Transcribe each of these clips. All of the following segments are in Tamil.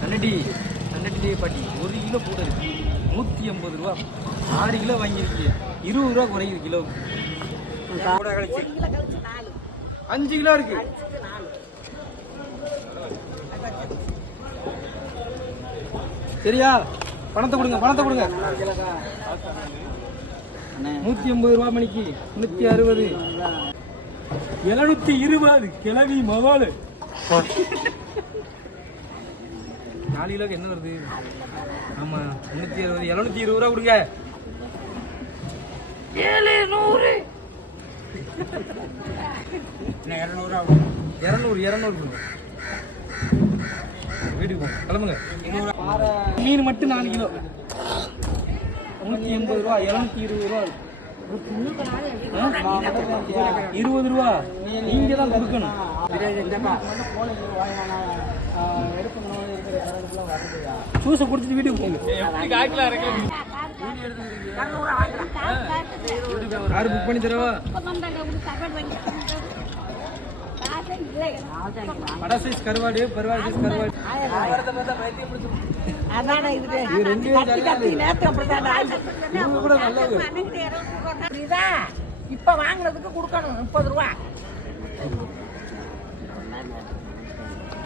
கன்னடி பாட்டி 1 கிலோ போட்டு 180 ரூபா. 6 கிலோ வாங்கியிருக்கீங்க, 20 ரூபா குறையுது கிலோவுக்கு. 5 கிலோ இருக்கு. சரியா? பணத்தை கொடுங்க. 180 ரூபா மணிக்கு 160, 720 கிளவி மவாலு. 4 கிலோக்கு என்ன வருது? ஆமா 360, 720 ரூபா கொடுங்க. 700 200 வீட்டுக்கு போங்க, கிளம்புங்க. மீன் மட்டும் 4 கிலோ 180 ரூபா, 720 ரூபா, 20 ரூபா நீங்க தான் கொடுக்கணும். ஜூஸை குடிச்சிட்டு வீட்டுக்கு போங்க. யாரு புக் பண்ணி தரவா? படா சைஸ் கருவாடு, பருவாடு சைஸ் கருவாடு. இப்ப வாங்குறதுக்கு கொடுக்கணும் 30 ரூபா.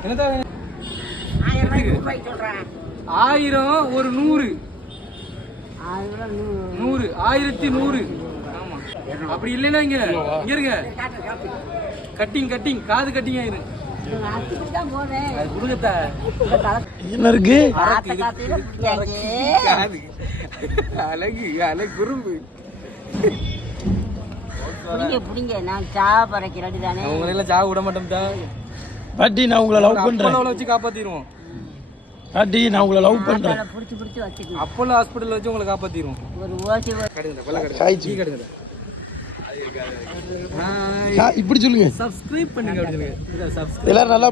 என்னதான் 1000 ஒரு 100, 1100. ஆமா, அப்படி இல்லைன்னா இங்க இருங்க. கட்டிங் காது கட்டிங் ஆயிரு. என்ன இருக்கு? அழகு குறும்பு. புடிங்க நான் சாவ பறக்கிறடி தானே. அவங்க எல்லாம் சாவ விட மாட்டோம்டா பாட்டி. நான் உங்களை லவ் பண்றேன். அப்போலோல வச்சு காப்பாத்திடுவோம் பாட்டி. நான் உங்களை லவ் பண்றேன். புடிச்சு வச்சிருக்கேன். அப்போலோ ஹாஸ்பிடல்ல வச்சு உங்களை காப்பாத்திடுவோம். ஒரு ஓசி கடுங்க. இப்படி சொல்லுங்க. சப்ஸ்கிரைப் பண்ணுங்க. எல்லாரும் நல்லா